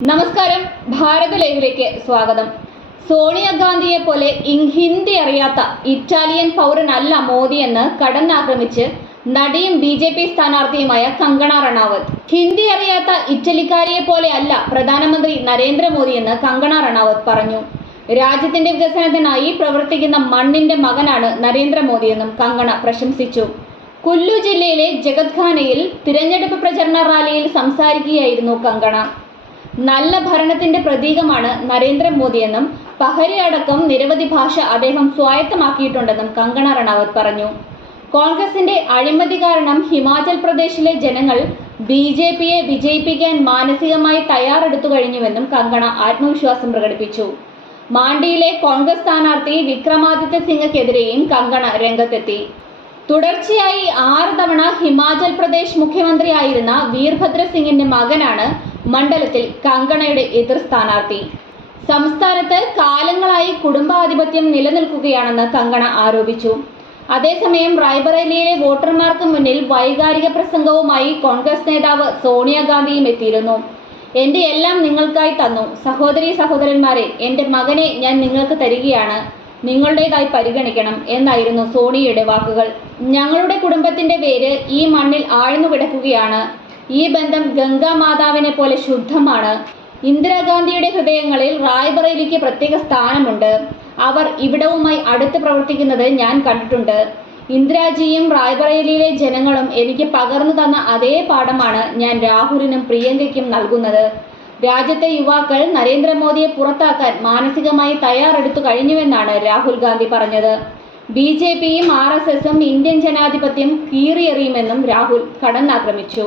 നമസ്കാരം, ഭാരത ലൈവിലേക്ക് സ്വാഗതം. സോണിയാഗാന്ധിയെ പോലെ ഹിന്ദി അറിയാത്ത ഇറ്റാലിയൻ പൗരനല്ല മോദിയെന്ന് കടന്നാക്രമിച്ച് നടിയും BJP സ്ഥാനാർത്ഥിയുമായ കങ്കണ റണാവത്ത്. ഹിന്ദി അറിയാത്ത ഇറ്റലിക്കാരിയെ പോലെ അല്ല പ്രധാനമന്ത്രി നരേന്ദ്രമോദിയെന്ന് കങ്കണ റണാവത്ത് പറഞ്ഞു. രാജ്യത്തിന്റെ വികസനത്തിനായി പ്രവർത്തിക്കുന്ന മണ്ണിന്റെ മകനാണ് നരേന്ദ്രമോദിയെന്നും കങ്കണ പ്രശംസിച്ചു. കുല്ലു ജില്ലയിലെ ജഗത്ഖാനയിൽ തിരഞ്ഞെടുപ്പ് പ്രചരണ റാലിയിൽ സംസാരിക്കുകയായിരുന്നു കങ്കണ. നല്ല ഭരണത്തിന്റെ പ്രതീകമാണ് നരേന്ദ്രമോദിയെന്നും പഹരി അടക്കം നിരവധി ഭാഷ അദ്ദേഹം സ്വായത്തമാക്കിയിട്ടുണ്ടെന്നും കങ്കണ റണാവത്ത് പറഞ്ഞു. കോൺഗ്രസിന്റെ അഴിമതി കാരണം ഹിമാചൽ പ്രദേശിലെ ജനങ്ങൾ BJPയെ വിജയിപ്പിക്കാൻ മാനസികമായി തയ്യാറെടുത്തു കഴിഞ്ഞുവെന്നും കങ്കണ ആത്മവിശ്വാസം പ്രകടിപ്പിച്ചു. മാണ്ഡിയിലെ കോൺഗ്രസ് സ്ഥാനാർത്ഥി വിക്രമാദിത്യ സിംഗക്കെതിരെയും കങ്കണ രംഗത്തെത്തി. തുടർച്ചയായി 6 തവണ ഹിമാചൽ പ്രദേശ് മുഖ്യമന്ത്രിയായിരുന്ന വീർഭദ്ര സിംഗിന്റെ മകനാണ് മണ്ഡലത്തിൽ കങ്കണയുടെ എതിർ സ്ഥാനാർത്ഥി. സംസ്ഥാനത്ത് കാലങ്ങളായി കുടുംബാധിപത്യം നിലനിൽക്കുകയാണെന്ന് കങ്കണ ആരോപിച്ചു. അതേസമയം റായ്ബറേലിയിലെ വോട്ടർമാർക്ക് മുന്നിൽ വൈകാരിക പ്രസംഗവുമായി കോൺഗ്രസ് നേതാവ് സോണിയാഗാന്ധിയും എത്തിയിരുന്നു. എന്റെ എല്ലാം നിങ്ങൾക്കായി തന്നു, സഹോദരീ സഹോദരന്മാരെ, എന്റെ മകനെ ഞാൻ നിങ്ങൾക്ക് തരികയാണ്, നിങ്ങളുടേതായി പരിഗണിക്കണം എന്നായിരുന്നു സോണിയയുടെ വാക്കുകൾ. ഞങ്ങളുടെ കുടുംബത്തിന്റെ വേര് ഈ മണ്ണിൽ ആഴ്ന്നു കിടക്കുകയാണ്. ഈ ബന്ധം ഗംഗാ മാതാവിനെ പോലെ ശുദ്ധമാണ്. ഇന്ദിരാഗാന്ധിയുടെ ഹൃദയങ്ങളിൽ റായ്ബറേലിക്ക് പ്രത്യേക സ്ഥാനമുണ്ട്. അവർ ഇവിടവുമായി അടുത്ത് പ്രവർത്തിക്കുന്നത് ഞാൻ കണ്ടിട്ടുണ്ട്. ഇന്ദിരാജിയും റായ്ബറേലിയിലെ ജനങ്ങളും എനിക്ക് പകർന്നു തന്ന അതേ പാഠമാണ് ഞാൻ രാഹുലിനും പ്രിയങ്കയ്ക്കും നൽകുന്നത്. രാജ്യത്തെ യുവാക്കൾ നരേന്ദ്രമോദിയെ പുറത്താക്കാൻ മാനസികമായി തയ്യാറെടുത്തു കഴിഞ്ഞുവെന്നാണ് രാഹുൽ ഗാന്ധി പറഞ്ഞത്. BJPയും RSSും ഇന്ത്യൻ ജനാധിപത്യം കീറിയെറിയുമെന്നും രാഹുൽ കടന്നാക്രമിച്ചു.